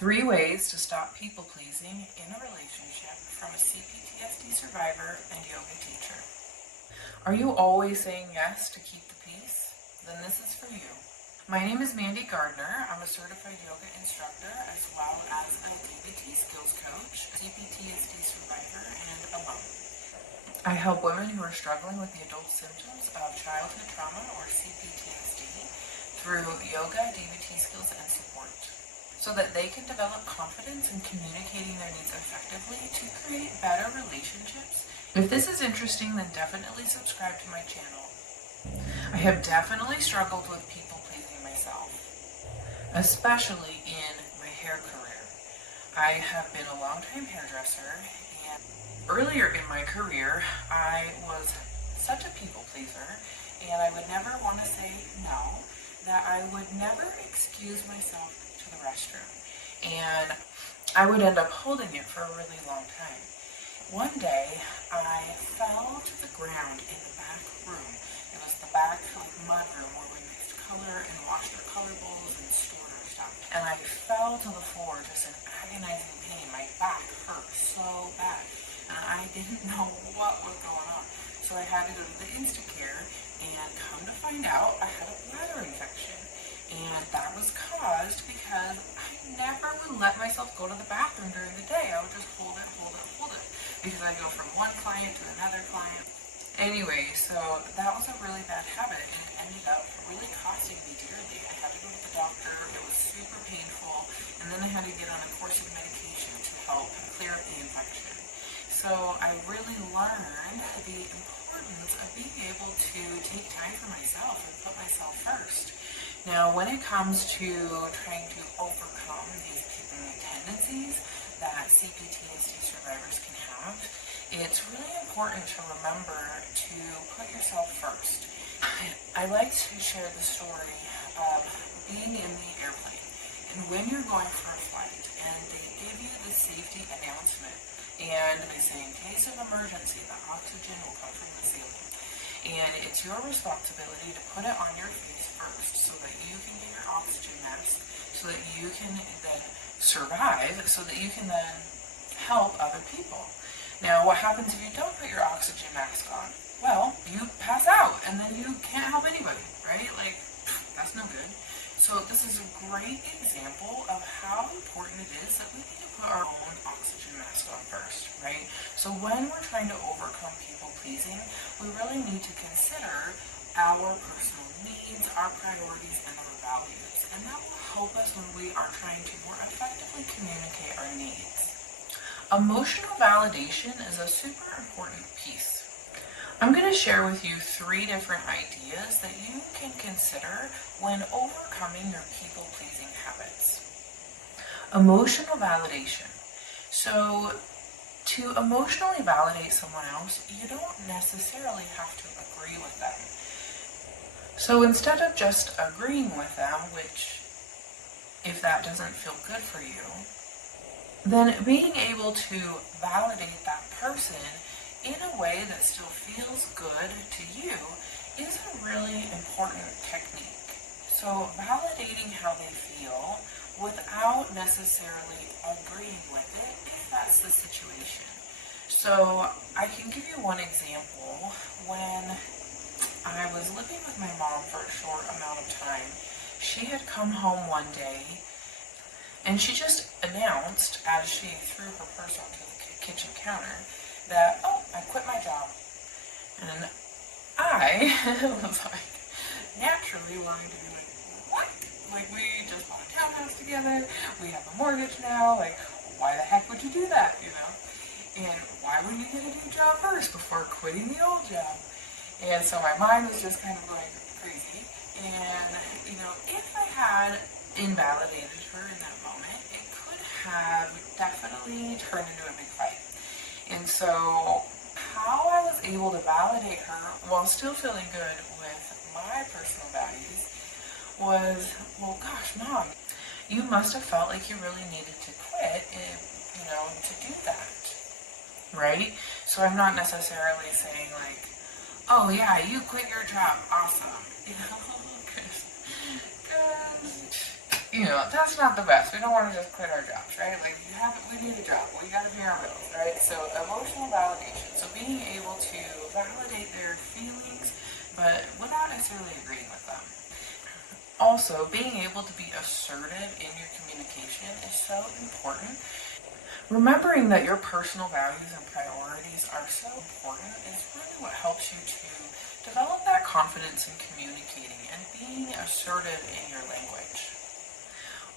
3 ways to stop people-pleasing in a relationship from a CPTSD survivor and yoga teacher. Are you always saying yes to keep the peace? Then this is for you. My name is Mandi Gardner. I'm a certified yoga instructor as well as a DBT skills coach, CPTSD survivor, and alum. I help women who are struggling with the adult symptoms of childhood trauma or CPTSD through yoga, DBT skills, and support, so that they can develop confidence in communicating their needs effectively to create better relationships. If this is interesting, then definitely subscribe to my channel. I have definitely struggled with people pleasing myself, especially in my hair career. I have been a long-time hairdresser, and earlier in my career, I was such a people pleaser, and I would never want to say no, that I would never excuse myself to the restroom, and I would end up holding it for a really long time. One day, I fell to the ground in the back room. It was the back mud room where we mixed color and washed our color bowls and stored our stuff. And I fell to the floor just in agonizing pain. My back hurt so bad, and I didn't know what was going on. So I had to go to the Instacare, and come to find out, I had a bladder infection. And that was caused because I never would let myself go to the bathroom during the day. I would just hold it, because I go from one client to another client. Anyway, so that was a really bad habit, and it ended up really costing me dearly. I had to go to the doctor. It was super painful, and then I had to get on a course of medication to help clear up the infection. So I really learned the importance of being able to take time for myself and put myself first. Now, when it comes to trying to overcome these people tendencies that CPTSD survivors can have, it's really important to remember to put yourself first. I like to share the story of being in the airplane, and when you're going for a flight, and they give you the safety announcement, and they say, in case of emergency, the oxygen will come from the ceiling. And it's your responsibility to put it on your face first so that you can get your oxygen mask, so that you can then survive, so that you can then help other people. Now, what happens if you don't put your oxygen mask on? Well, you pass out, and then you can't help anybody, right? Like, that's no good. So this is a great example of how important it is that we need to put our own oxygen mask on first, right? So when we're trying to overcome people pleasing, we really need to consider our personal needs, our priorities, and our values. And that will help us when we are trying to more effectively communicate our needs. Emotional validation is a super important piece. I'm going to share with you 3 different ideas that you can consider when overcoming your people-pleasing habits. Emotional validation. So, to emotionally validate someone else, you don't necessarily have to agree with them. So instead of just agreeing with them, which, if that doesn't feel good for you, then being able to validate that person in a way that still feels good to you is a really important technique. So validating how they feel without necessarily agreeing with it, if that's the situation. So I can give you one example. When I was living with my mom for a short amount of time, she had come home one day, and she just announced, as she threw her purse onto the kitchen counter, that, oh, I quit my job. And I was like, naturally wanting to be like, what? Like, we just bought a townhouse together, we have a mortgage now, like, why the heck would you do that, you know? And why would you get a new job first before quitting the old job? And so my mind was just kind of going crazy. And, you know, if I had invalidated her in that moment, it could have definitely turned into a big fight. And so how I was able to validate her while still feeling good with my personal values was, well, gosh, Mom, you must have felt like you really needed to quit, to do that, right? So I'm not necessarily saying like, oh yeah, you quit your job, awesome, because that's not the best. We don't want to just quit our jobs, right? Like, we need a job. We got to pay our bills, right? So emotional validation. So being able to validate their feelings, but without necessarily agreeing with them. Also, being able to be assertive in your communication is so important. Remembering that your personal values and priorities are so important is really what helps you to develop that confidence in communicating and being assertive in your language.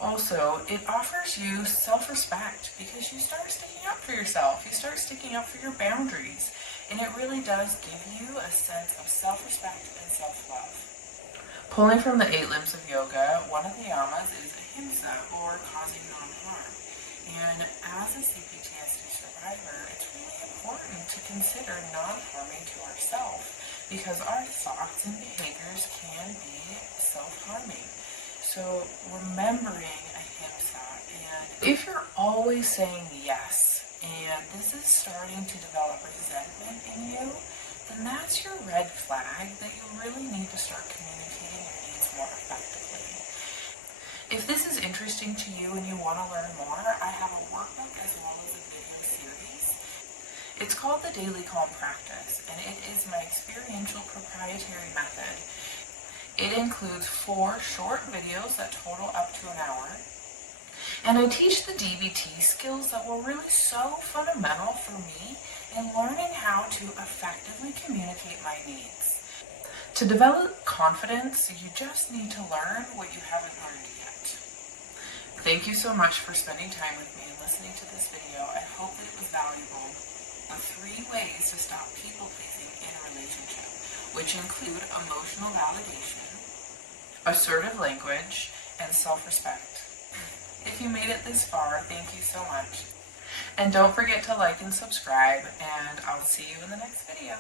Also, it offers you self-respect because you start sticking up for yourself. You start sticking up for your boundaries. And it really does give you a sense of self-respect and self-love. Pulling from the 8 limbs of yoga, one of the yamas is ahimsa, or causing non-harm. And as a CPTSD survivor, it's really important to consider non-harming to ourselves because our thoughts and behaviors can be self-harming. So remembering ahimsa, and if you're always saying yes, and this is starting to develop resentment in you, then that's your red flag that you really need to start communicating your needs more effectively. If this is interesting to you and you want to learn more, I have a workbook as well as a video series. It's called the Daily Calm Practice, and it is my experiential proprietary method. It includes 4 short videos that total up to an hour. And I teach the DBT skills that were really so fundamental for me in learning how to effectively communicate my needs. To develop confidence, you just need to learn what you haven't learned yet. Thank you so much for spending time with me and listening to this video. I hope that it was valuable. The 3 ways to stop people-pleasing in a relationship, which include emotional validation, assertive language, and self-respect. If you made it this far, thank you so much. And don't forget to like and subscribe, and I'll see you in the next video.